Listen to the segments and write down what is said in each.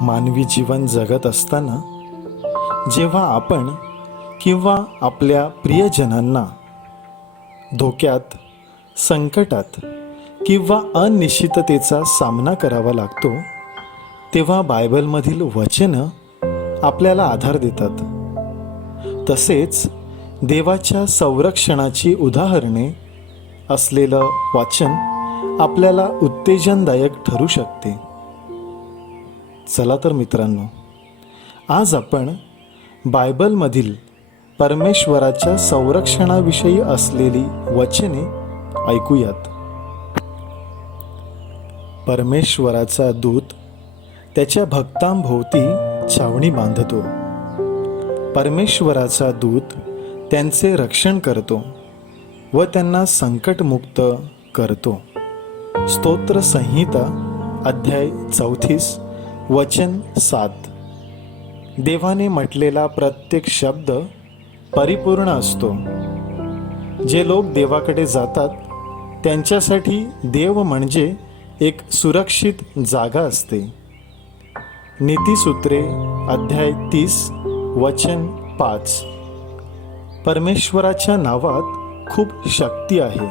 मानवी जीवन जगत असताना जेव्हा आपण किंवा आपल्या प्रियजनांना धोक्यात संकटात किंवा अनिश्चिततेचा सामना करावा लागतो तेव्हा बायबलमधील वचनं आपल्याला आधार देतात. तसेच देवाच्या संरक्षणाची उदाहरणे असलेलं वाचन आपल्याला उत्तेजनदायक ठरू शकते. चला तर मित्रांनो आज आपण बायबलमधील परमेश्वराच्या संरक्षणाविषयी असलेली वचने ऐकूयात. परमेश्वराचा दूत त्याच्या भक्तांभोवती छावणी बांधतो. परमेश्वराचा दूत त्यांचे रक्षण करतो व त्यांना संकटमुक्त करतो. स्तोत्रसंहिता अध्याय चौथीस वचन सात. देवाने म्हटलेला प्रत्येक शब्द परिपूर्ण असतो. जे लोक देवाकडे जातात त्यांच्यासाठी देव म्हणजे एक सुरक्षित जागा असते. नीतीसूत्रे अध्याय तीस वचन पाच. परमेश्वराच्या नावात खूप शक्ती आहे.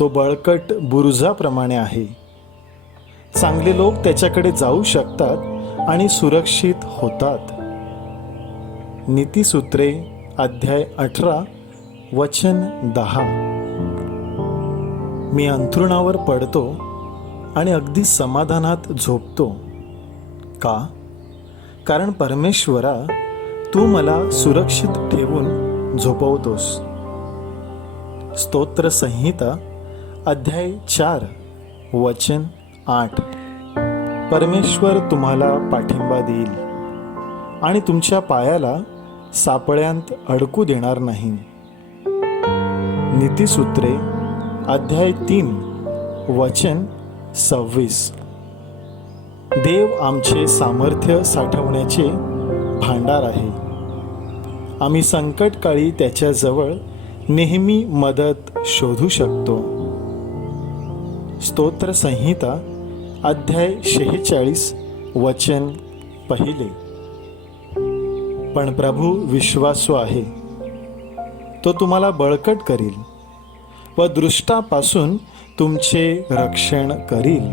तो बळकट बुरुजाप्रमाणे आहे. चांगले लोक त्याच्याकडे जाऊ शकतात आणि सुरक्षित होतात. नीतीसूत्रे अध्याय अठरा वचन दहा. मी अंथरुणावर पडतो आणि अगदी समाधानात झोपतो. का? कारण परमेश्वरा तू मला सुरक्षित ठेवून झोपवतोस. स्तोत्रसंहिता अध्याय चार वचन आठ. परमेश्वर तुम्हाला पाठिंबा देईल आणि तुमच्या पायाला सापळ्यांत अडकू देणार नाही. नीतीसूत्रे अध्याय तीन वचन सव्वीस. देव आमचे सामर्थ्य साठवण्याचे भांडार आहे. आम्ही संकटकाळी त्याच्याजवळ नेहमी मदत शोधू शकतो. स्तोत्रसंहिता अध्याय शेहेचाळीस वचन पहिले. पण प्रभू विश्वासू आहे. तो तुम्हाला बळकट करील व दृष्टापासून तुमचे रक्षण करील.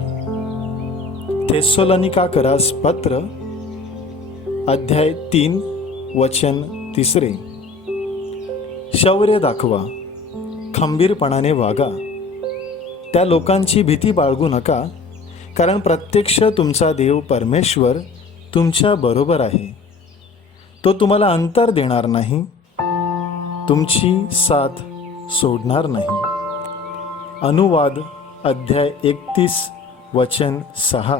थेसोलनिका करास पत्र अध्याय तीन वचन तिसरे. शौर्य दाखवा खंबीरपणाने वागा. त्या लोकांची भीती बाळगू नका कारण प्रत्यक्ष तुमचा देव परमेश्वर तुमच्या बरोबर आहे. तो तुम्हाला अंतर देणार नाही. तुमची साथ सोडणार नाही. अनुवाद अध्याय एकतीस वचन सहा.